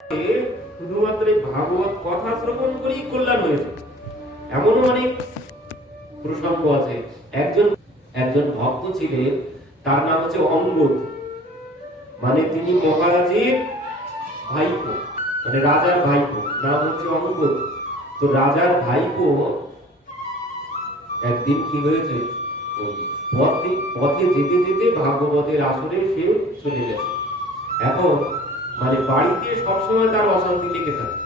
শুধুমাত্র ভাগবত কথা শ্রবণ করেই কল্যাণ হয়েছে এমন অনেক প্রসঙ্গ আছে। একজন একজন ভক্ত ছিলেন, তার নাম হচ্ছে অঙ্গদ, মানে তিনি মহারাজের ভাইপো, মানে রাজার ভাইপো, নাম হচ্ছে অঙ্গদ। তো রাজার ভাইপো একদিন কি হয়েছে, পথে যেতে যেতে ভাগবতের আসরে সে চলে গেছে। এখন মানে বাড়িতে সবসময় তার অশান্তি লেগে থাকে,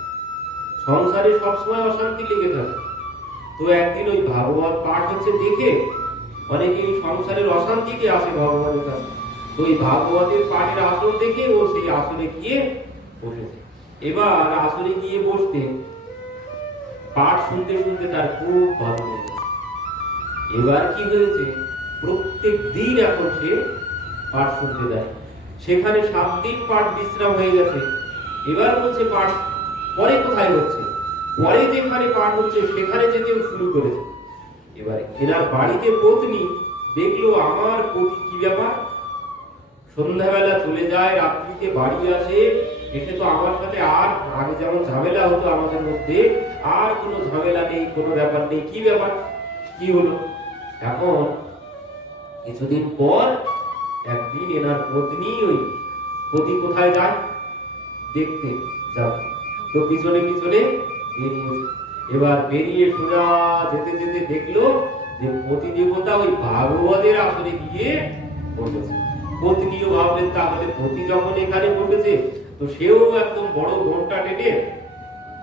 সংসারে সবসময় অশান্তি লেগে থাকে। তো একদিন ওই ভাগবত পাঠ হচ্ছে দেখে অনেকে এই সংসারের অশান্তিকে আসে ভগবানের কাছে। তো ওই ভাগবতের পাঠের আসর দেখে ও সেই আসরে গিয়ে বসেছে। এবার আসরে গিয়ে বসতে পাঠ শুনতে শুনতে তার খুব ভালো লেগেছে। এবার কি হয়েছে, প্রত্যেক দিন এখন সে পাঠ শুনতে যায়। সেখানে 7 দিন পাঠ বিশ্রাম হয়ে গেছে। এবার বলছে পাঠ পরে কোথায় হচ্ছে, পরে যেখানে পাঠ হচ্ছে সেখানে যেতেও শুরু করেছে। এবার এনার বাড়িতে পত্নী দেখলো, আমার পতি কি ব্যাপার, সন্ধ্যাবেলা চলে যায়, রাত্রিতে বাড়ি আসে, এসে তো আমার সাথে আর আগে যেমন ঝামেলা হতো আমাদের মধ্যে, আর কোনো ঝামেলা নেই, কোনো ব্যাপার নেই, কি ব্যাপার, কি হলো। এখন কিছুদিন পর একদিন এনার পত্নী ওই পতি কোথায় যায় দেখতে যাও, তো পিছনে পিছনে বেরিয়েছে। এবার বেরিয়ে সোজা যেতে যেতে দেখলো যে পতি দেবতা ওই ভাগবতের আসরে গিয়ে বসেছে। পত্নীও ভাবলেন তাহলে পতি যখন এখানে বসেছে তো সেও একদম বড় ঘন্টা টেনে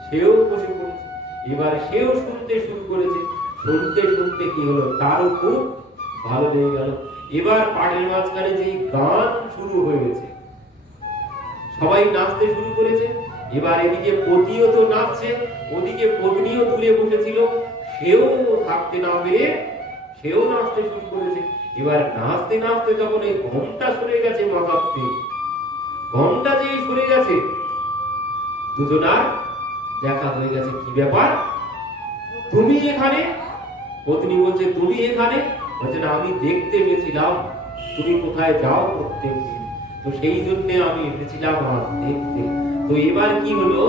সেও বসে পড়েছে। এবার সেও শুনতে শুরু করেছে। শুনতে শুনতে কি হলো, তারও খুব ভালো লেগে গেল। এবার পাঠের মাঝখানে যে গান শুরু হয়েছে, সবাই নাচতে শুরু করেছে। এবার এদিকে পতিও তো নাচছে, ওদিকে পত্নীও দূরে বসেছিল, সেও থাকতে না পেরে সেও নাচতে শুরু করেছে। এবার নাচতে নাচতে যখন এই ঘন্টা সরে গেছে মাথাতে, ঘন্টা যেই সরে গেছে, দুজনার দেখা হয়ে গেছে। কি ব্যাপার, তুমি এখানে? পত্নী বলছে তুমি এখানে? বলছে না, আমি দেখতে গেছিলাম তুমি কোথায় যাও প্রত্যেক দিন, তো সেই জন্য আমি এসেছিলাম আজ দেখতে। তো এবার কি হলো,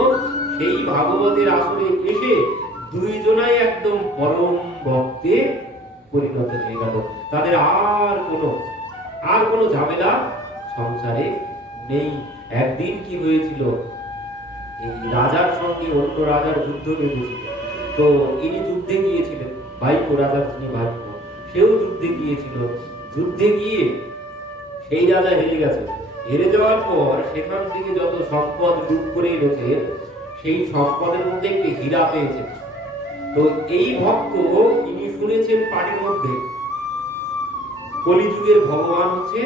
সেই ভাগবতের আসরে এসে দুইজনাই একদম পরম ভক্তে পরিণত হয়ে গেল। তাদের আর কোনো ঝামেলা সংসারে নেই। একদিন কি হয়েছিল, এই রাজার সঙ্গে অন্য রাজার যুদ্ধ বেঁধেছিল। তো ইনি যুদ্ধে গিয়েছিলেন, ভাইপো, রাজার যিনি ভাইপো, সেও যুদ্ধে গিয়েছিল। যুদ্ধে গিয়ে সেই রাজা হেরে গেছে। হেরে যাওয়ার পর সেখান থেকে যত সম্পদ লুট করে এনেছে, সেই সম্পদের মধ্যে একটি হীরা পেয়েছে। তো এই ভক্ত ইনি শুনেছেন পাঠের মধ্যে কলিযুগের ভগবান হচ্ছে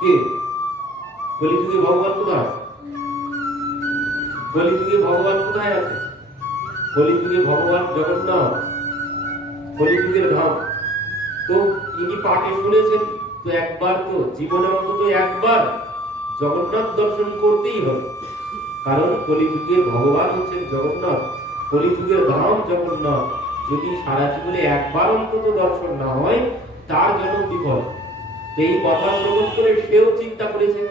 কে, কলিযুগে ভগবান কোথায়, কলিযুগে ভগবান কোথায় আছে, কলিযুগে ভগবান জগন্নাথ, কলিযুগের ধাম। তো ইনি পাঠে শুনেছেন, তো একবার তো জীবনে অন্তত একবার জগন্নাথ দর্শন করতেই হবে, কারণ কলিযুগের ভগবান হচ্ছেন জগন্নাথ, কলিযুগের ধাম জগন্নাথ। যদি সারা জীবনে একবার অন্তত দর্শন না হয় তার জন্য বিফল। এই কথা শ্রবণ করে সেও চিন্তা করেছে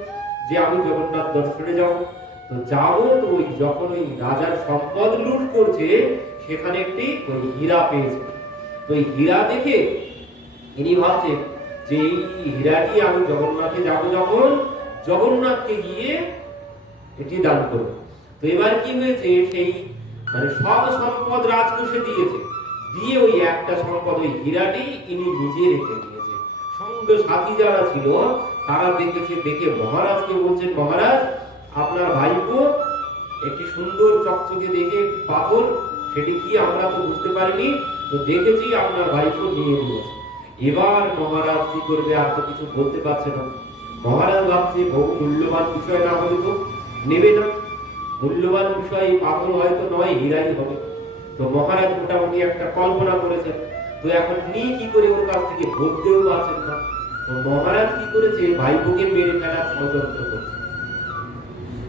যে আমি জগন্নাথ দর্শনে যাব। তো যাবো, তো ওই যখন ওই রাজার সম্পদ লুট করছে সেখানে একটি ওই হীরা পেয়েছে। তো এই হীরা দেখে ইনি ভাবছেন যে এই হীরাটি আমি জগন্নাথে যাব, যখন জগন্নাথকে গিয়ে এটি দান করব। তো এবার কি হয়েছে, সেই মানে সব সম্পদ রাজকোষে দিয়েছে, দিয়ে ওই একটা সম্পদ ওই হীরাটি ইনি নিজে রেখে দিয়েছে। সঙ্গে সাথী যারা ছিল তারা দেখেছে, দেখে মহারাজকে বলছেন, মহারাজ আপনার ভাইপো একটি সুন্দর চকচকে দেখে পাথর, সেটি কি আমরা তো বুঝতে পারিনি, তো দেখেছি আপনার ভাইপো নিয়ে নিয়েছে। এবার মহারাজ কি করবে, আর তো কিছু বলতে পারছে না। মহারাজ ভাবছে বহু মূল্যবান বিষয় না হলে তো নেবে না, মূল্যবান বিষয় পাথর হয়তো নয়, হীরাই হবে। তো মহারাজ মোটামুটি একটা কল্পনা করেছেন, তো এখন নিয়ে কি করে ওর কাছ থেকে বলতেও আছেন না। তো মহারাজ কি করেছে, ভাইপোকে মেরে ফেলার ষড়যন্ত্র করছে,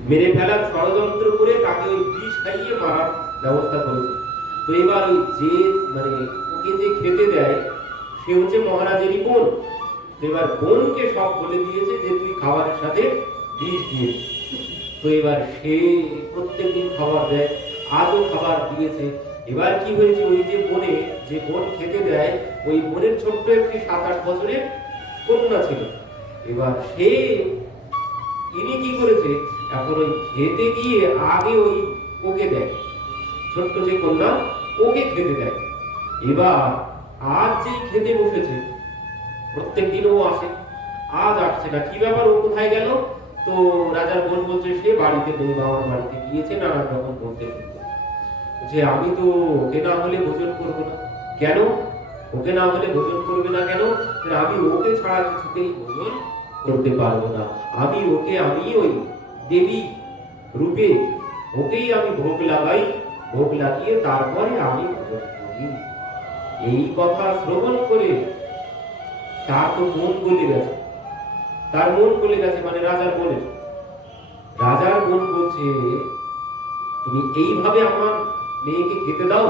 মেরে ফেলার ষড়যন্ত্র করে তাকে ওই বিষ খাইয়ে মারার ব্যবস্থা করেছে। তো এবার ওই যে মানে ওকে যে খেতে দেয় সে হচ্ছে মহারাজেরই বোন। তো এবার বোনকে সব বলে দিয়েছে যে তুই খাবারের সাথে বিষ দিয়ে। তো এবার সে প্রত্যেকদিন খাবার দেয়, আজও খাবার দিয়েছে। এবার কি হয়েছে, ওই যে বনে যে বোন খেতে দেয়, ওই বোনের ছোট্ট একটি 7-8 বছরের কন্যা ছিল। এবার সে ইনি কি করেছে, এখন ওই খেতে গিয়ে আগে ওই ওকে দেয়, ছোট্ট যে কন্যা ওকে খেতে দেয়। এবার আজ যেই খেতে বসেছে, প্রত্যেক দিন ও আসে, আজ আসছে না, কি ব্যাপার, ও কোথায় গেল? তো রাজার বোন বলছে সে বাড়িতে নেই, বাবার বাড়িতে গিয়েছে, নানান রকম বলতে যে আমি তো ওকে না হলে ভোজন করবো না। কেন ওকে না হলে ভোজন করবে না কেন? আমি ওকে ছাড়া কিছুতেই ভোজন করতে পারবো না। আমি ওই দেবী রূপে ওকেই আমি ভোগ লাগাই, ভোগ লাগিয়ে তারপরে আমি ভোজন করি। এই কথা শ্রবণ করে তার তো মন গলে গেছে, তার মন গলে গেছে, মানে রাজার বোন বলছে তুমি এইভাবে আমার মেয়েকে খেতে দাও?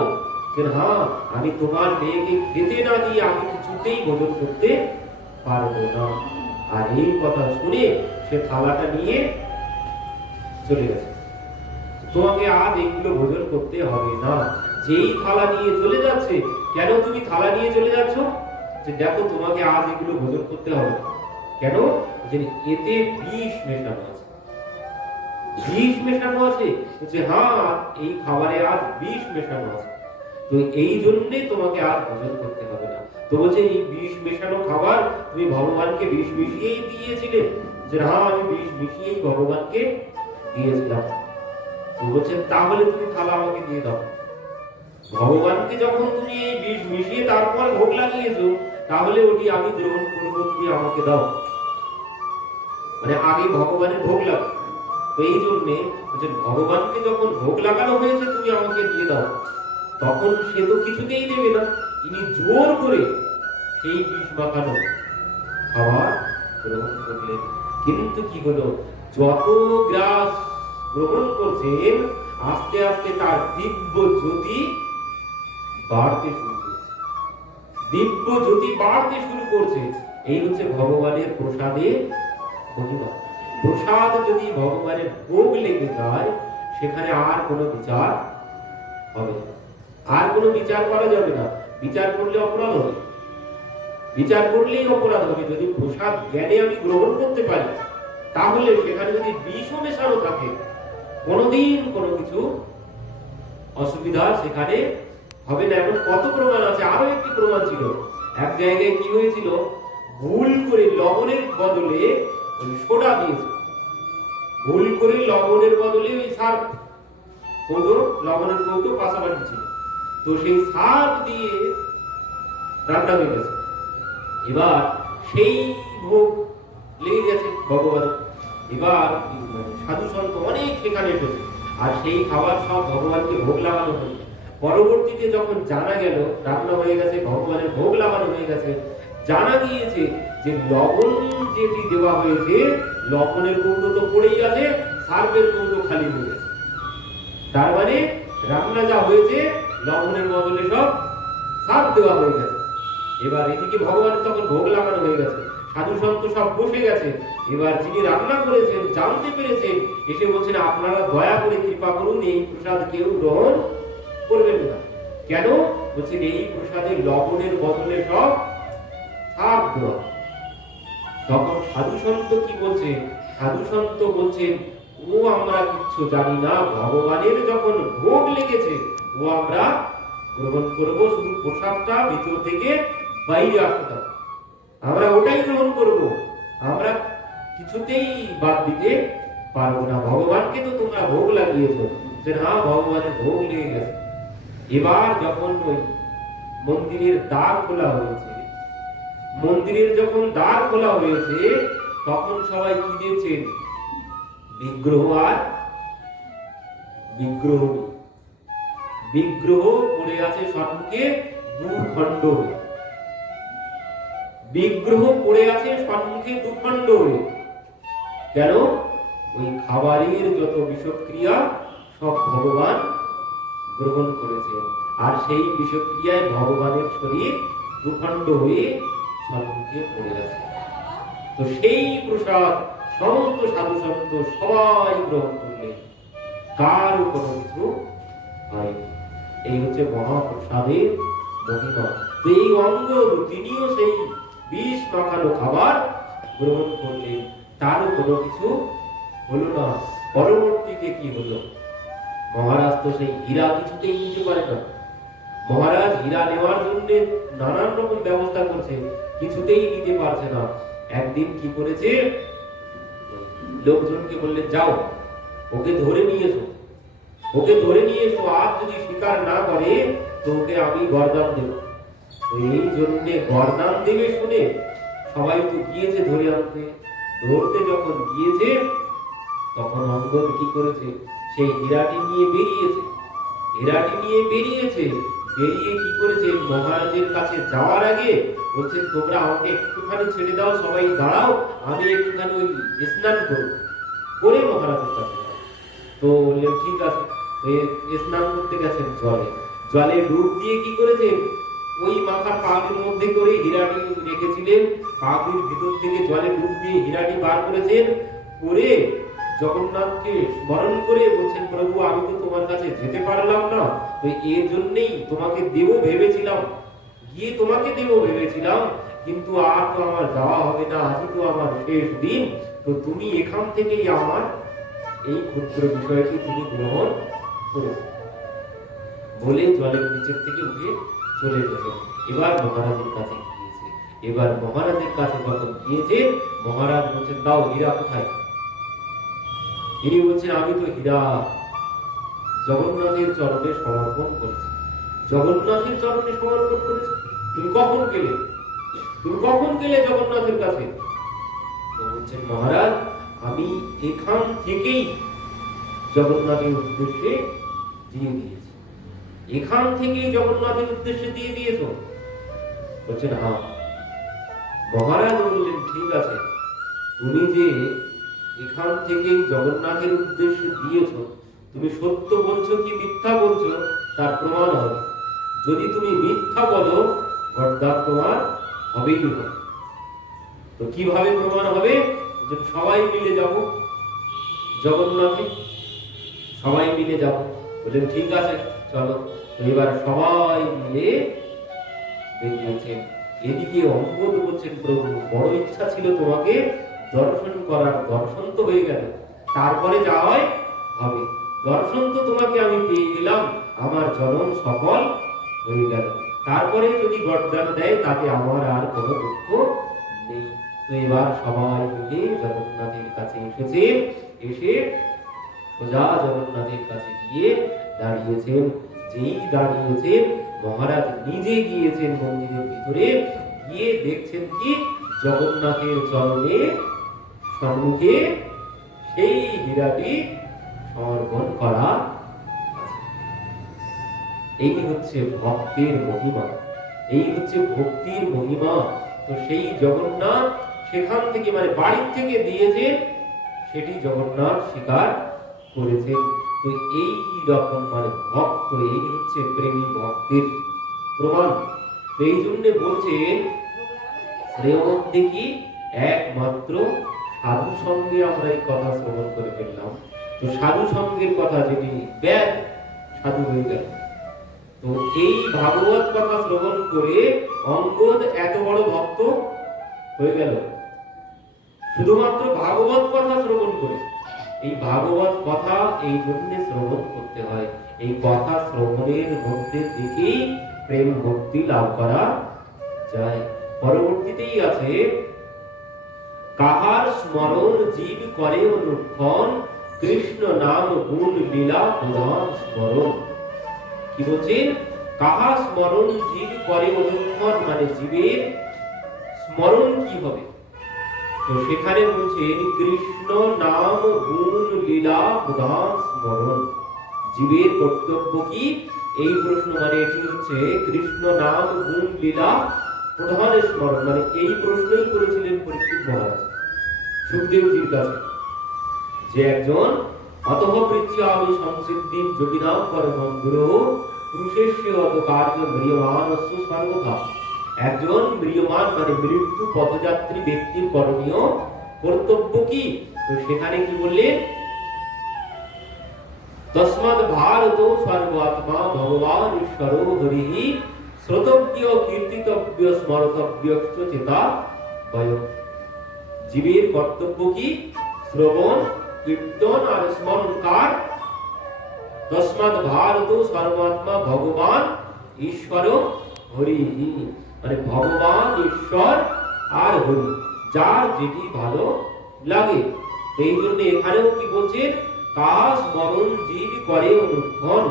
যে হ্যাঁ, আমি তোমার মেয়েকে খেতে না দিয়ে আমি কিছুতেই ভোজন করতে পারবো না। আর এই কথা শুনে সে থালাটা নিয়ে চলে গেছে। তোমাকে আজ এগুলো ভোজন করতে হবে না। যেই থালা নিয়ে চলে যাচ্ছে, কেন তুমি থালা নিয়ে চলে যাচ্ছ? যে দেখো তোমাকে আজ এগুলো ভোজন করতে হবে। কেন? যে এতে বিষ মেশানো আছে, বিষ মেশানো আছে। যে হ্যাঁ, এই খাবারে আজ বিষ মেশানো আছে, তো এই জন্যে তোমাকে আজ ভোজন করতে হবে না। তো বলছে এই বিষ মেশানো খাবার তুমি ভগবানকে বিষ মিশিয়েই দিয়েছিলে? যে হ্যাঁ, আমি বিষ মিশিয়েই ভগবানকে দিয়েছিলাম। তো বলছে তাহলে তুমি থালা আমাকে দিয়ে দাও। ভগবানকে যখন তুমি এই বিষ মিশিয়ে তারপর ভোগ লাগিয়েছো, তাহলে ওটি আমি গ্রহণ করবো, তুমি আমাকে দাও। মানে আগে ভগবানের ভোগ লাগো। তো এই জন্যে ভগবানকে যখন ভোগ লাগানো হয়েছে তুমি আমাকে দিয়ে দাও, তখন সে তো কিছুতেই দেবে না। ইনি জোর করে সেই বিষ মাখানো খাবার গ্রহণ করলেন। কিন্তু কি হলো, যত গ্রাস গ্রহণ করছেন, আস্তে আস্তে তার দিব্য জ্যোতি বাড়তে শুরু করছে, দিব্য জ্যোতি বাড়তে শুরু করছে। এই হচ্ছে ভগবানের প্রসাদের মহিমা। প্রসাদ যদি ভগবানের ভোগ লেগে যায়, সেখানে আর কোনো বিচার হবে না, আর কোনো বিচার করা যাবে না। বিচার করলে অপরাধ হবে, বিচার করলেই অপরাধ হবে। যদি প্রসাদ জ্ঞানে আমি গ্রহণ করতে পারি, তাহলে সেখানে যদি বিষও মেশানো থাকে, কোনোদিন কোনো কিছু অসুবিধা সেখানে হবে না। এমন কত প্রমাণ আছে। আরো একটি প্রমাণ ছিল, এক জায়গায় কি হয়েছিল, ভুল করে লবণের বদলে ওই সোডা দিয়েছে, ভুল করে লবণের বদলে ওই সার্ফ কৌটো, লবণের কৌটো পাশাপাশি ছিল, তো সেই সার্ফ দিয়ে রান্না হয়ে গেছে। এবার সেই ভোগ লেগে গেছে ভগবান। এবার সাধু সন্ত অনেক সেখানে এসেছে, আর সেই খাবার সব ভগবানকে ভোগ লাগানো হলো। পরবর্তীতে যখন জানা গেল রান্না হয়ে গেছে, ভগবানের ভোগ লাগানো হয়ে গেছে, জানা গিয়েছে যে লবণ যেটি দেওয়া হয়েছে, লবণের কৌটো তো পড়েই আছে, সার্ফের কৌটো খালি হয়ে গেছে। তার মানে রান্না যা হয়েছে, লবণের বদলে সব সার্ফ দেওয়া হয়ে গেছে। এবার এদিকে ভগবানের তখন ভোগ লাগানো হয়ে গেছে, সাধু সন্ত সব বসে গেছে। এবার যিনি রান্না করেছেন জানতে পেরেছেন, এসে বলছেন আপনারা দয়া করে কৃপা করুন, এই প্রসাদ কেউ গ্রহণ করবেন না। কেন? বলছেন এই প্রসাদে লবণের বদলে সব সাপ দেওয়া। তখন সাধু সন্ত কি বলছে? সাধু সন্ত বলছেন ও আমরা কিচ্ছু জানি না, ভগবানের যখন ভোগ লেগেছে ও আমরা গ্রহণ করব, শুধু প্রসাদটা ভিতর থেকে বাইরে আসতে, আমরা ওটাই গ্রহণ করব, আমরা কিছুতেই বাদ দিতে পারবো না। ভগবানকে তো তোমরা ভোগ লাগিয়েছো, যে না ভগবানের ভোগ লেগে গেছে। এবার যখন ওই মন্দিরের দ্বার খোলা হয়েছে, মন্দিরের যখন দ্বার খোলা হয়েছে, তখন সবাই কি দেখছেন? বিগ্রহ আর বিগ্রহ, বিগ্রহ পড়ে আছে সম্মুখে দুখণ্ড হয়ে, বিগ্রহ পড়ে আছে সম্মুখে দুখণ্ড হয়ে। কেন? ওই খাবারের যত বিষক্রিয়া সব ভগবান গ্রহণ করেছেন, আর সেই বিষক্রিয়ায় ভগবানের শরীর দুখণ্ড হয়ে সম্মুখে পড়ে আছে। তো সেই প্রসাদ সমস্ত সাধু সন্ত সবাই গ্রহণ করলেন, কারও কোনো কিছু হয়নি। এই হচ্ছে মহাপ্রসাদের মহিমা। তো এই অঙ্গদ তিনিও সেই বিষ মাখানো খাবার গ্রহণ করলেন, তারও কোনো কিছু হলো না। পরবর্তীতে কি হলো? মহারাজ তো সেই হীরা কিছুতেই নিতে পারে না। মহারাজ হীরা নেওয়ার জন্য নানান রকম ব্যবস্থা করছে, কিছুতেই নিতে পারছে না। একদিন কি করেছে, লোকজনকে বললেন যাও ওকে ধরে নিয়ে এসো, ওকে ধরে নিয়ে এসো, আর যদি স্বীকার না করে তো ওকে আমি গরদান দেব। তো এই জন্য গরদান দেবে শুনে সবাই তো গিয়েছে ধরে আনতে। ধরতে যখন গিয়েছে তখন অঙ্গদ কি করেছে, সেই হীরাটি নিয়ে বেরিয়েছে। হীরাটি নিয়ে বেরিয়েছে, বেরিয়ে কি করেছে, মহারাজের কাছে যাওয়ার আগে বলছে তোমরা আমাকে একটুখানি ছেড়ে দাও, সবাই দাঁড়াও, আমি একটুখানি ওই স্নান করব, করে মহারাজের কাছে যাও। তো বললেন ঠিক আছে। স্নান করতে গেছেন জলে, জলে ডুব দিয়ে কি করেছে, ওই মাথা পাগড়ির মধ্যে করে হীরাটি রেখেছিলেন, পাগড়ির ভিতর থেকে জলে ডুব দিয়ে হীরাটি বার করেছেন, করে জগন্নাথকে স্মরণ করে বলছেন প্রভু আমি তো তোমার কাছে যেতে পারলাম না, তো এর জন্যই তোমাকে দেব ভেবেছিলাম, গিয়ে তোমাকে দেব ভেবেছিলাম, কিন্তু আর তো আমার যাওয়া হবে না, আজই তো আমার শেষ দিন, তো তুমি এখান থেকেই আমার এই ক্ষুদ্র বিষয়টি তুমি গ্রহণ করো বলে জলের নিচের থেকে উঠে চলে গেছে। এবার মহারাজের কাছে গিয়েছে। এবার মহারাজের কাছে যখন গিয়েছে, মহারাজ বলছেন দাও হীরা কোথায়? তিনি বলছেন আমি তো হীরা জগন্নাথের চরণে সমর্পণ করেছি। জগন্নাথের চরণে সমর্পণ করেছি? তুমি কখন গেলে, তুমি কখন গেলে জগন্নাথের কাছে? তো বলছেন মহারাজ আমি এখান থেকেই জগন্নাথের উদ্দেশ্যে দিয়ে দিয়েছি। এখান থেকেই জগন্নাথের উদ্দেশ্যে দিয়ে দিয়েছো? বলছেন হ্যাঁ। মহারাজ বললেন ঠিক আছে, তুমি যে এখান থেকেই জগন্নাথের উদ্দেশ্যে দিয়েছ, তুমি সত্য বলছো কি মিথ্যা বলছো তার প্রমাণ হবে। যদি তুমি মিথ্যা বলো গর্দান তোমার হবেই হবে। তো কিভাবে প্রমাণ হবে? যে সবাই মিলে যাব জগন্নাথে, সবাই মিলে যাব। বললেন ঠিক আছে চলো। এবার সবাই মিলে বেরিয়েছেন। এদিকে অঙ্গদ বলছেন প্রভু বড় ইচ্ছা ছিল তোমাকে দর্শন করার, দর্শন তো হয়ে গেল, তারপরে যাওয়াই হবে। দর্শন তো তোমাকে আমি পেয়ে গেলাম, আমার জনম সফল হয়ে গেল, তারপরে যদি গর্দান দেয় তাতে আমার আর কোনো দুঃখ নেই। তো এবার সবাই মিলে জগন্নাথের কাছে এসেছে, এসে সোজা জগন্নাথের কাছে গিয়ে দাঁড়িয়েছেন। যেই দাঁড়িয়েছেন মহারাজ নিজে গিয়েছেন মন্দিরের ভিতরে, গিয়ে দেখছেন কি জগন্নাথের চরণে সম্মুখে সেই হীরাটি সমর্পণ করা আছে। এই হচ্ছে ভক্তের মহিমা, এই হচ্ছে ভক্তির মহিমা। তো সেই জগন্নাথ সেখান থেকে মানে বাড়ির থেকে দিয়েছে, সেটি জগন্নাথ স্বীকার করেছেন। তো এই রকম মানে ভক্ত, এই হচ্ছে প্রেমী ভক্তের প্রমাণ। তো এই জন্য বলছেন শ্রেয়মধ্যে কি একমাত্র সাধু সঙ্গে আমরা এই কথা শ্রবণ করে ফেললাম। তো সাধু সঙ্গের কথা যেটি ব্যাদ সাধু হয়ে গেল। তো এই ভাগবত কথা শ্রবণ করে অঙ্গদ এত বড় ভক্ত হয়ে গেল শুধুমাত্র ভাগবত কথা শ্রবণ করে। এই ভাগবত কথা এই জন্য শ্রবণ করতে হয়, এই কথা শ্রবণের মধ্যে থেকেই প্রেম ভক্তি লাভ করা যায়। পরবর্তীতেই আছে কাহার স্মরণ জীব করে অনুক্ষণ, কৃষ্ণ নাম গুণ লীলা প্রধান স্মরণ। কি বলছেন? কাহার স্মরণ জীব করে অনুক্ষণ, মানে জীবের স্মরণ কি হবে? তো সেখানে বলছেন কৃষ্ণ নাম গুণ লীলা প্রধান স্মরণ। জীবের কর্তব্য কি? এই প্রশ্ন মানে এটি হচ্ছে কৃষ্ণ নাম গুণ লীলা প্রধান স্মরণ, মানে এই প্রশ্নই করেছিলেন পরীক্ষিত মহারাজ সুখদেবজির কাছে, যে একজন অতঃপৃচ্ছামি সংসিদ্ধিম যোগিনাম পরমং গুরুঃ পুরুষেস্য অত কার্য ম্রিয়মানস্য সর্বথা। একজন ম্রিয়মান মানে মৃত্যু পথযাত্রী ব্যক্তির করণীয় কর্তব্য কি? তো সেখানে কি বললেন, তস্মাৎ ভারত সর্বাত্মা ভগবান ঈশ্বর হরিঃ শ্রোতব্য কীর্তিতব্য স্মরতব্য চেতা বয়। জীবের কর্তব্য কি? শ্রবণ, কীর্তন আর স্মরণ। কার? তস্মাৎ ভারত সর্বাত্মা ভগবান ঈশ্বর হরিঃ, মানে ভগবান ঈশ্বর আর হরি, যার যেটি ভালো লাগে। এই জন্য এখানেও কি বলছে, কাজ স্মরণ জীব করে অনুক্ষণ,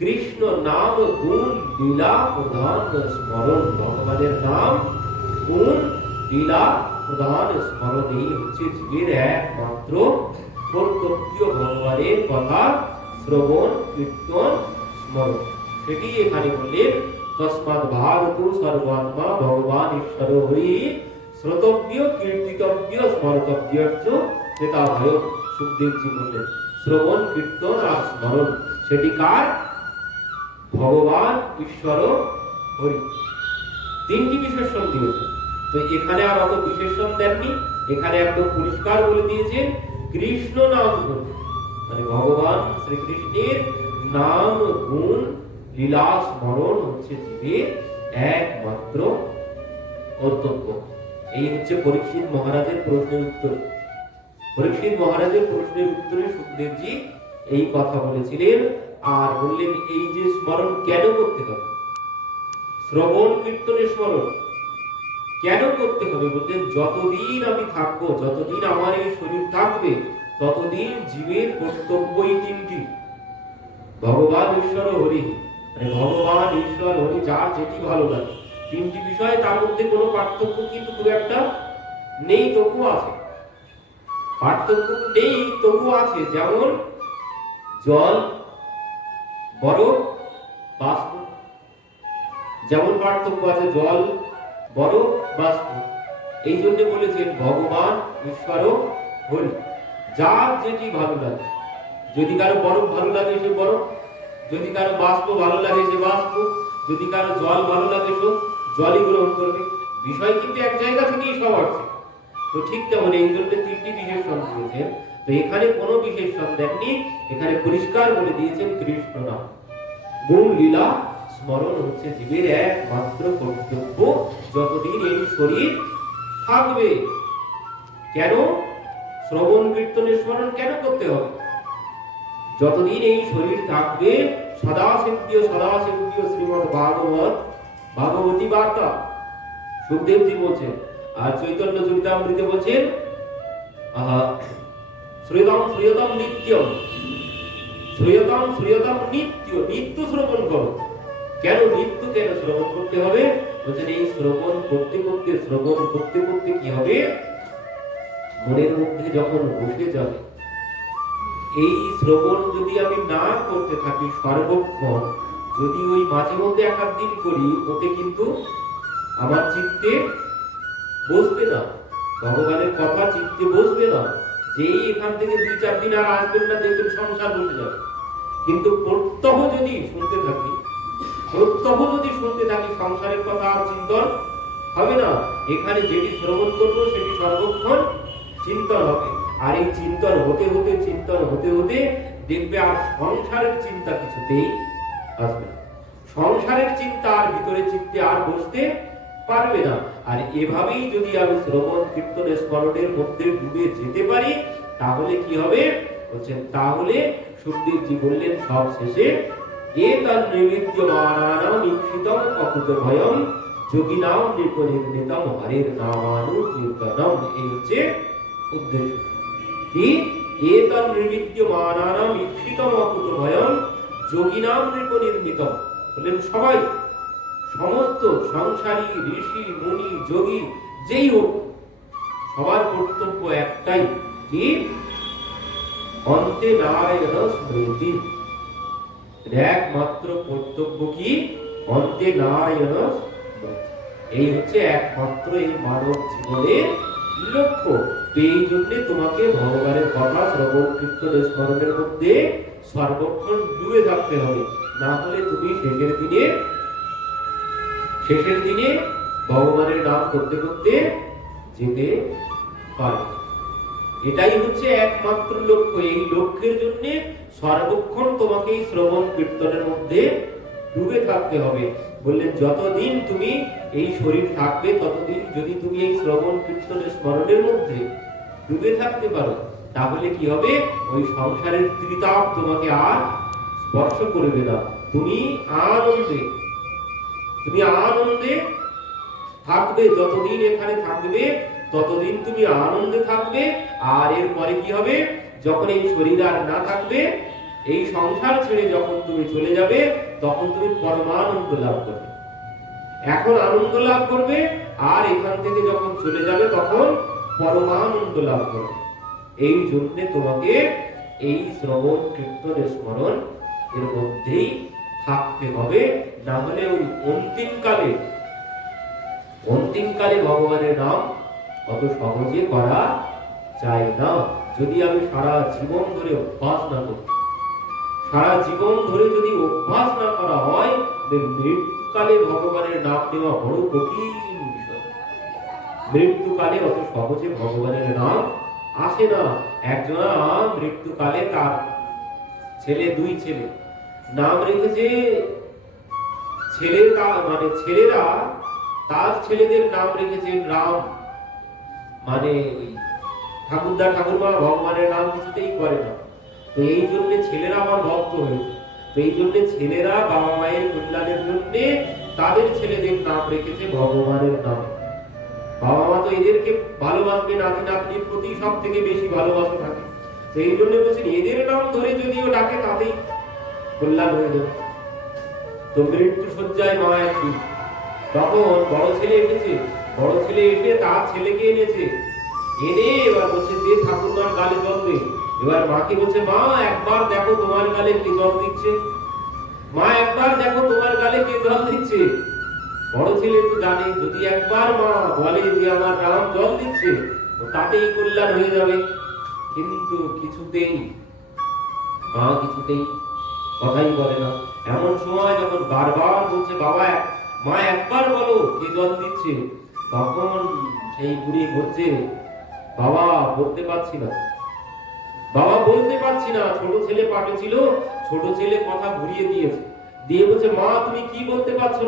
কৃষ্ণ নাম গুণ লীলা প্রধান স্মরণ। ভগবানের নাম গুণ লীলা প্রধান স্মরণ, এই হচ্ছে জীবের একমাত্র কর্তব্য। ভগবানের কথা শ্রবণ, কীর্তন, স্মরণ, সেটি এখানে বললেন। তস্মাৎ ভারত সর্বাত্মা ভগবান ঈশ্বর হরিঃ শ্রোতব্য কীর্তিতব্য স্মরতব্য চেতা ভয়। সুখদেবজি বললেন শ্রবণ, কীর্তন আর স্মরণ, সেটি কার? ভগবান ঈশ্বর হরি। তিনটি বিশেষণ দিয়েছেন। তো এখানে আর অত বিশেষণ দেননি, এখানে একদম পরিষ্কার বলে দিয়েছেন কৃষ্ণ নাম গুণ, মানে ভগবান শ্রীকৃষ্ণের নাম গুণ লীলা স্মরণ হচ্ছে জীবের একমাত্র কর্তব্য। এই হচ্ছে পরীক্ষিত মহারাজের প্রশ্নের উত্তর। পরীক্ষিত মহারাজের প্রশ্নের উত্তরে সুখদেবজি এই কথা বলেছিলেন। আর বললেন এই যে স্মরণ কেন করতে হবে, শ্রবণ কীর্তনের স্মরণ কেন করতে হবে? বললেন যতদিন আমি থাকবো, যতদিন আমার এই শরীর থাকবে, ততদিন জীবের কর্তব্যই তিনটি। ভগবান ঈশ্বর হরি, মানে ভগবান ঈশ্বর হরি, যার যেটি ভালো লাগে। তিনটি বিষয়, তার মধ্যে কোনো পার্থক্য কিন্তু খুব একটা নেই, তবু আছে পার্থক্য, নেই তবু আছে। যেমন জল, বরফ, বাষ্প, যেমন পার্থক্য আছে জল, বরফ, বাষ্প। এই জন্য বলেছেন ভগবান ঈশ্বর হরি, যার যেটি ভালো লাগে। যদি কারো বরফ ভালো লাগে সে বরফ, যদি কারো বাষ্প ভালো লাগে সে বাষ্প, যদি কারো জল ভালো লাগে সে জলই গ্রহণ করবে। বিষয় কিন্তু এক জায়গা থেকেই সব আসছে। তো ঠিক তেমন এই জন্য তিনটি বিশেষণ দিয়েছেন। তো এখানে কোনো বিশেষণ দেননি, এখানে পরিষ্কার বলে দিয়েছেন কৃষ্ণ নাম গুণ লীলা স্মরণ হচ্ছে জীবের একমাত্র কর্তব্য, যতদিন এই শরীর থাকবে। কেন শ্রবণ কীর্তনের স্মরণ কেন করতে হবে? যতদিন এই শরীর থাকবে সদা সিদ্ধিও শ্রীমদ ভাগবত ভাগবতী বার্তা সুখদেবজি বলছেন। আর চৈতন্য চরিতামৃতে বলছেন শ্রীয়তম শ্রীয়তম নিত্যম, শ্রীয়তম শ্রীয়তম নিত্য, নিত্য শ্রবণ করো। কেন নিত্য, কেন শ্রবণ করতে হবে? বলছেন এই শ্রবণ করতে করতে, শ্রবণ করতে করতে কি হবে, মনের মধ্যে যখন বসে যাবে, এই শ্রবণ যদি আমি না করতে থাকি সর্বক্ষণ, যদি ওই মাঝে মধ্যে এক আধ দিন করি, ওতে কিন্তু আমার চিত্তে বসবে না, ভগবানের কথা চিত্তে বসবে না। যেই এখান থেকে 2-4 দিন আর আসবেন না, দেখবেন সংসার বসে যাবে। কিন্তু প্রত্যহ যদি শুনতে থাকি, সংসারের কথা আর চিন্তন হবে না। এখানে যেটি শ্রবণ করবো সেটি সর্বক্ষণ চিন্তন হবে। আর এই চিন্তন হতে হতে দেখবে আর সংসারের চিন্তা কিছুতেই আসবে না। সংসারের চিন্তা আর ভিতরে চিত্তে আর বসতে পারবে না। আর এভাবেই যদি আমি শ্রবণ কীর্তন স্মরণের মধ্যে ডুবে যেতে পারি, তাহলে কি হবে? বলছেন তাহলে সুখদেবজি বললেন সব শেষে এতন নিমিত্তমানানাম ঈপ্সিতম অকুত ভয়ম যোগিনাম নৃপনির্ণিতম হরের নামানুকীর্তনম। এই হচ্ছে উদ্দেশ্য। কি? এতন নিমিত্তমানানাম ঈপ্সিতম অকুত ভয়ম যোগিনাম নৃপনির্ণিতম। বললেন সবাই, সমস্ত সংসারী ঋষি মুনি যোগী যেই হোক, সবার কর্তব্য একটাই, কি অন্তে নারায়ণ স্মৃতি। একমাত্র কর্তব্য কি? অন্তে নারায়ণ। এই হচ্ছে একমাত্র এই মানব জীবনের লক্ষ্য। এই জন্য তোমাকে ভগবানের কথা শ্রবণ কীর্তন স্মরণের মধ্যে সর্বক্ষণ ডুবে থাকতে হবে। না হলে তুমি শেষের দিনে ভগবানের নাম করতে করতে যেতে পারবে। এটাই হচ্ছে একমাত্র লক্ষ্য। এই লক্ষ্যের জন্য সর্বক্ষণ তোমাকে এই শ্রবণ কীর্তনের মধ্যে ডুবে থাকতে হবে। বললেন যতদিন তুমি এই শরীর থাকবে ততদিন যদি তুমি এই শ্রবণ কীর্তনের স্মরণের মধ্যে ডুবে থাকতে পারো, তাহলে কি হবে? ওই সংসারের ত্রিতাপ তোমাকে আর স্পর্শ করবে না। তুমি আনন্দে থাকবে। যতদিন এখানে থাকবে ততদিন তুমি আনন্দে থাকবে। আর এরপরে কি হবে? যখন এই শরীর আর না থাকবে, এই সংসার ছেড়ে যখন তুমি চলে যাবে, তখন তুমি পরমানন্দ লাভ করবে। এখন আনন্দ লাভ করবে, আর এখান থেকে যখন চলে যাবে তখন পরমানন্দ লাভ করবে। এই জন্য তোমাকে এই শ্রবণ কীর্তনের স্মরণ এর মধ্যেই থাকতে হবে। না হলে ওই অন্তিমকালে ভগবানের নাম অত সহজে করা যায় না। যদি আমি সারা জীবন ধরে অভ্যাস না করি, সারা জীবন ধরে যদি অভ্যাস না করা হয়, মৃত্যুকালে ভগবানের নাম নেওয়া বড় কঠিন বিষয়। মৃত্যুকালে অত সহজে ভগবানের নাম আসে না। একজনা মৃত্যুকালে তার দুই ছেলে নাম রেখেছে। ছেলেরা তার ছেলেদের নাম রেখেছে রাম। মানে ঠাকুরদা ঠাকুরমা ভগবানের নাম কিছুতেই করে না। তো এই জন্য ছেলেরা আমার ভক্ত হয়েছে। তো এই জন্য ছেলেরা বাবা মায়ের কল্যাণের জন্য তাদের ছেলেদের নাম রেখেছে ভগবানের নাম। বাবা মা তো এদেরকে ভালোবাসবে, নাতি নাতনির প্রতি সব থেকে বেশি ভালোবাসা থাকে। তো এই জন্য বলছেন এদের নাম ধরে যদিও ডাকে তাতেই কল্যাণ হয়ে যাবে। তো মৃত্যু শয্যায় মা একদিন, তখন বড় ছেলে এসে তার ছেলেকে এনেছে। এনে এবার বলছে যে ঠাকুরমার গালে জল দে। এবার মাকে বলছে মা একবার দেখো তোমার গালে কে জল দিচ্ছে। বড় ছেলে তো জানে যদি একবার মা বলে যে আমার রাম জল দিচ্ছে, তো তাতেই কল্যাণ হয়ে যাবে। কিন্তু মা কিছুতেই কথাই বলে না। এমন সময় যখন বারবার বলছে মা একবার বলো কে জল দিচ্ছে, তখন সেই বুড়ি বলছে বাবা বলতে পারছি না। ছোট ছেলে পাটে ছিল, ছোট ছেলে কথা ঘুরিয়ে দিয়েছে, দিয়ে বলছে মা তুমি কি বলতে পারছো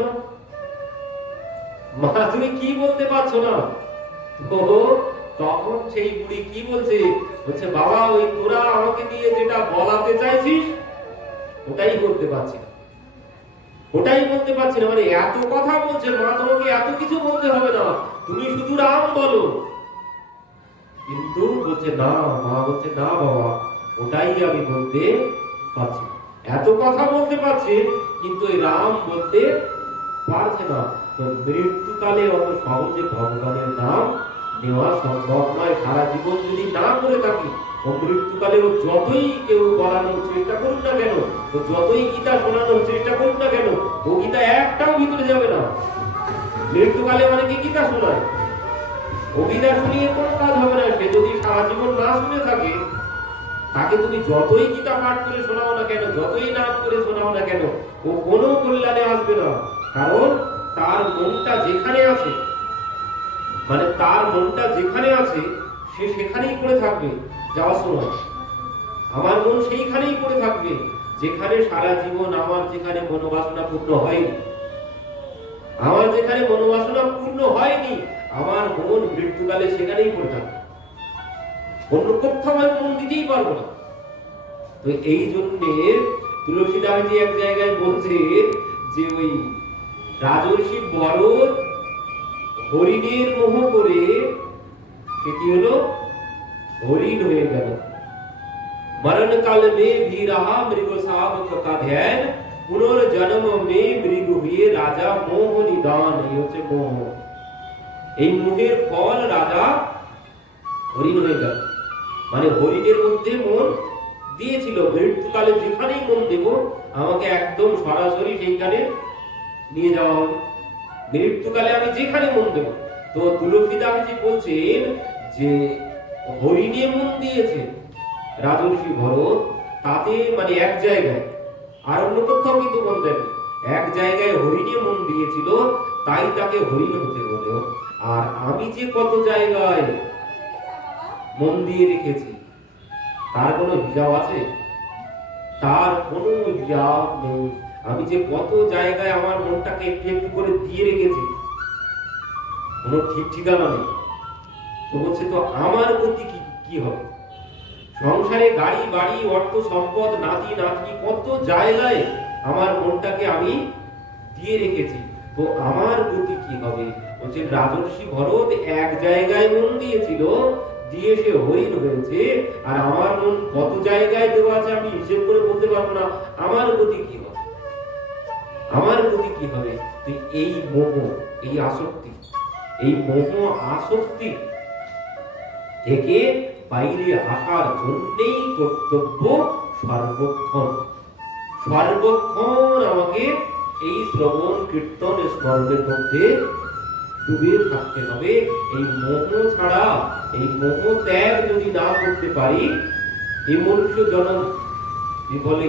না? তো তখন সেই বুড়ি কি বলছে বাবা ওই তোরা আমাকে দিয়ে যেটা বলাতে চাইছিস ওটাই বলতে পারছি না। মানে এত কথা বলছে মা, তোমাকে এত কিছু বলতে হবে না, তুমি শুধু রাম বলো। কিন্তু বলছে না, মা বলছে না বাবা ওটাই আমি বলতে পারছি। এত কথা বলতে পারছে কিন্তু এই রাম বলতে পারছে না। তো মৃত্যুকালে অত সহজে ভগবানের নাম নেওয়া সম্ভব নয়। সারা জীবন যদি না করে থাকি, ও মৃত্যুকালে ও যতই কেউ বলানোর চেষ্টা করুন না কেন, ও যতই গীতা শোনানোর চেষ্টা করুন না কেন, ও গীতা একটাও ভিতরে যাবে না। মৃত্যুকালে মানে কি গীতা শোনায়? ও গীতা শুনিয়ে কোনো কাজ হবে না। সে যদি সারা জীবন না শুনে থাকে, তাকে তুমি যতই গীতা পাঠ করে শোনাও না কেন, যতই নাম করে শোনাও না কেন, ও কোনো কল্যাণে আসবে না। কারণ তার মনটা যেখানে আছে, সে সেখানেই পড়ে থাকবে। যাওয়ার সময় আমার মন সেইখানেই পড়ে থাকবে যেখানে সারা জীবন আমার যেখানে মনোবাসনা পূর্ণ হয়নি। আমার মন মৃত্যুকালে সেখানেই পড়ে থাকবে, অন্য কোথাও আমি মন দিতেই পারবো না। তো এই জন্য তুলসীদাসজি এক জায়গায় বলছে যে ওই রাজর্ষি ভরত হরিণের মোহ করে সে কি হলো? হরিণ হয়ে গেল। मरण काल में भी रहा मृग शावक का ध्यान, पुनर्जन्म में मृग हुए राजा मोह निदान। এই হচ্ছে মোহ। এই মোহের ফল রাজা হরিণ হয়ে গেল। মানে হরিণের মধ্যে মন দিয়েছিল, মৃত্যুকালে যেখানেই মন দেব আমাকে একদম সরাসরি সেইখানে নিয়ে যাওয়া হবে। মৃত্যুকালে আমি যেখানে মন দেব। তো তুলসীদাসজি বলছেন যে হরিণে মন দিয়েছে রাজর্ষি ভরত, তাতে মানে এক জায়গায়, আর অন্য কোথাও কিন্তু মন দেয়নি, এক জায়গায় হরিণে মন দিয়েছিল, তাই তাকে হরিণ হতে হলো। আর আমি যে কত জায়গায় মন দিয়ে রেখেছি, তার কোনো হিসাব আছে? তার কোনো হিসাব নেই। আমি যে কত জায়গায় আমার মনটাকে একটু একটু করে দিয়ে রেখেছি, কোনো ঠিক ঠিকানা নেই। তো বলছে, তো আমার গতি কি হবে? সংসারে গাড়ি বাড়ি অর্থ সম্পদ নাতি নাতনি কত জায়গায় আমার মনটাকে আমি দিয়ে রেখেছি, তো আমার গতি কি হবে? বলছে রাজর্ষি ভরত এক জায়গায় মন দিয়েছিল, দিয়ে সে হরিণ হয়েছে, আর আমার মন কত জায়গায় দেওয়া আছে আমি হিসেব করে বলতে পারবো না। আমার গতি কি হবে? আমার গতি কি হবে? তো এই মোহ, এই আসক্তি, এই মোহ আসক্তি থেকে বাইরে আসার জন্যেই কর্তব্য সর্বক্ষণ সর্বক্ষণ আমাকে এই শ্রবণ কীর্তন স্মরণের মধ্যে ডুবে থাকতে হবে। এই মোহ ছাড়া, এই মোহ ত্যাগ যদি না করতে পারি, এই মনুষ্য জন্ম বলে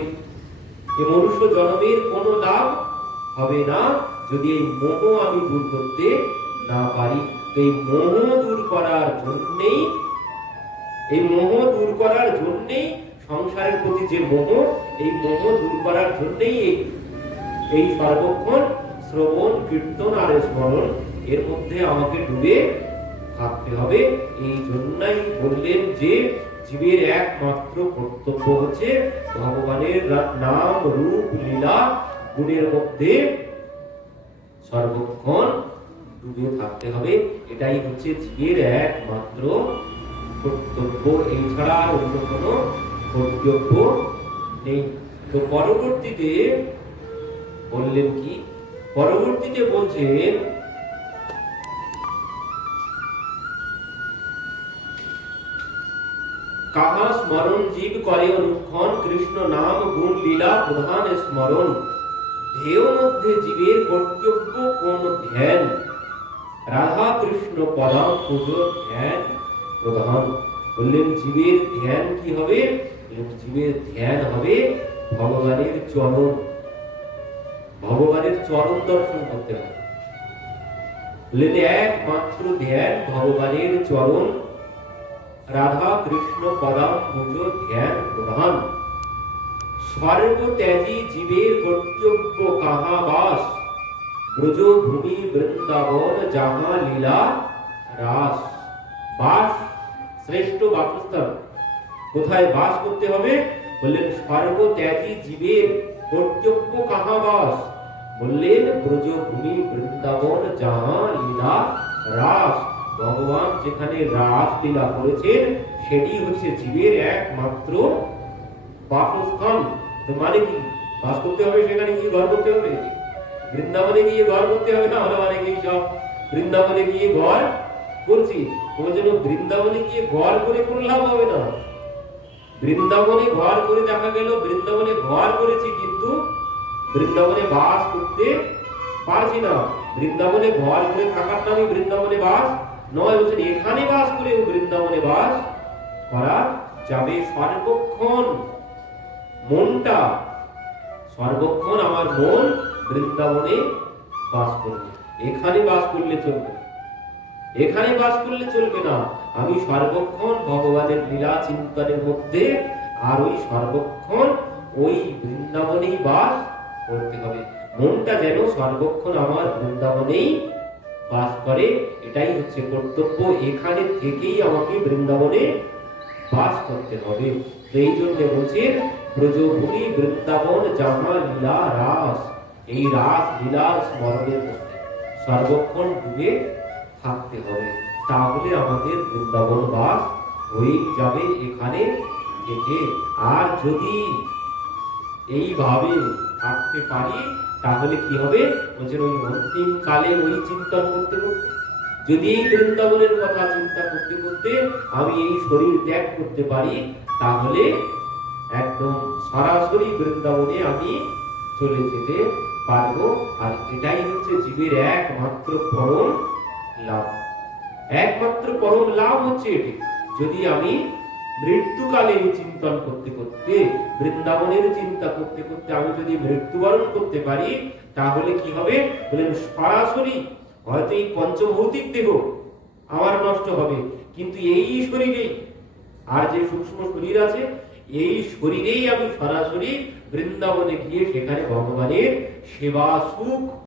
এই মনুষ্য জন্মের কোনো লাভ হবে না যদি এই মোহ আমি দূর করতে না পারি। এই মোহ দূর করার জন্যেই, এই মোহ দূর করার জন্যেই সংসারের প্রতি যে মোহ, এই মোহ দূর করার জন্যেই এই সর্বক্ষণ শ্রবণ কীর্তন আর স্মরণ এর মধ্যে আমাকে ডুবে থাকতে হবে। এই জন্যই বললেন যে জীবের একমাত্র কর্তব্য হচ্ছে ভগবানের নাম রূপ লীলা গুণের মধ্যে সর্বক্ষণ ডুবে থাকতে হবে। এটাই হচ্ছে জীবের একমাত্র কর্তব্য, এই ছাড়া অন্য কোনো কর্তব্য নেই। তো পরবর্তীতে বললেন কি? পরবর্তীতে বলছেন কাহা স্মরণ জীব করে অনুক্ষণ, কৃষ্ণ নাম গুণ লীলা প্রধান স্মরণ। ধ্যেয় মধ্যে জীবের কর্তব্য কোন ধ্যান, রাধা কৃষ্ণ পরম পুজো ধ্যান প্রধান। বললেন জীবের ধ্যান কি হবে? জীবের ধ্যান হবে ভগবানের চরণ, ভগবানের চরণ দর্শন করতে হবে। বললেন একমাত্র ধ্যান ভগবানের চরণ, রাধা কৃষ্ণ পরম পুজো ধ্যান প্রধান। সর্বত্যাগী জীবের কর্তব্য কাহা বাস, ব্রজ ভূমি বৃন্দাবন যাহা লীলা রাস। বাস, শ্রেষ্ঠ বাসস্থান, কোথায় বাস করতে হবে? বললেন সর্বত্যাগী জীবের কর্তব্য কাহা বাস। বললেন ব্রজ ভূমি বৃন্দাবন যাহা লীলা রাস। ভগবান যেখানে রাস লীলা করেছেন সেটি হচ্ছে জীবের একমাত্র বাসস্থান। তো মানে কি? বাস করতে হবে সেখানে গিয়ে ঘর করতে হবে? বৃন্দাবনে গিয়ে ঘর করতে হবে না? আমরা অনেকেই সব বৃন্দাবনে গিয়ে ঘর করছি, ওই জন্য বৃন্দাবনে গিয়ে ঘর করে কোনো লাভ হবে না। বৃন্দাবনে ঘর করে দেখা গেল বৃন্দাবনে ঘর করেছি কিন্তু বৃন্দাবনে বাস করতে পারছি না। বৃন্দাবনে ঘর করে থাকার নামই বৃন্দাবনে বাস নয়। বলছেন এখানে বাস করে বৃন্দাবনে বাস করা যাবে। সর্বক্ষণ মনটা, সর্বক্ষণ আমার মন বৃন্দাবনে বাস করবে, এখানে বাস করলে চলবে, এখানে বাস করলে চলবে না। আমি সর্বক্ষণ ভগবানের লীলা চিন্তনের মধ্যে, আর ওই সর্বক্ষণ ওই বৃন্দাবনেই বাস করতে হবে। মনটা যেন সর্বক্ষণ আমার বৃন্দাবনেই বাস করে, এটাই হচ্ছে কর্তব্য। এখানে থেকেই আমাকে বৃন্দাবনে বাস করতে হবে। এই জন্য বলছেন ব্রজভূমি বৃন্দাবন যাহা লীলা রাস। এই রাস লীলার স্মরণের মধ্যে সর্বক্ষণ ডুবে থাকতে হবে, তাহলে আমাদের বৃন্দাবন বাস হয়ে যাবে এখানে থেকে। আর যদি এইভাবে থাকতে পারি তাহলে কি হবে? বলছেন ওই অন্তিম কালে ওই চিন্তন করতে করতে, যদি এই বৃন্দাবনের কথা চিন্তা করতে করতে আমি এই শরীর ত্যাগ করতে পারি, তাহলে একদম সরাসরি বৃন্দাবনে আমি চলে যেতে পারবো। আর এটাই হচ্ছে জীবের একমাত্র পরম লাভ। একমাত্র পরম লাভ হচ্ছে এটি। যদি আমি মৃত্যুকালে চিন্তন করতে করতে, বৃন্দাবনের চিন্তা করতে করতে আমি যদি মৃত্যুবরণ করতে পারি, তাহলে কি হবে? বলেন সরাসরি হয়তো এই পঞ্চভৌতিক দেহ আমার নষ্ট হবে, কিন্তু এই শরীরে আর যে সূক্ষ্ম শরীর আছে, এই শরীরেই আমি সরাসরি বৃন্দাবনে গিয়ে সেখানে ভগবানের সেবা সুখ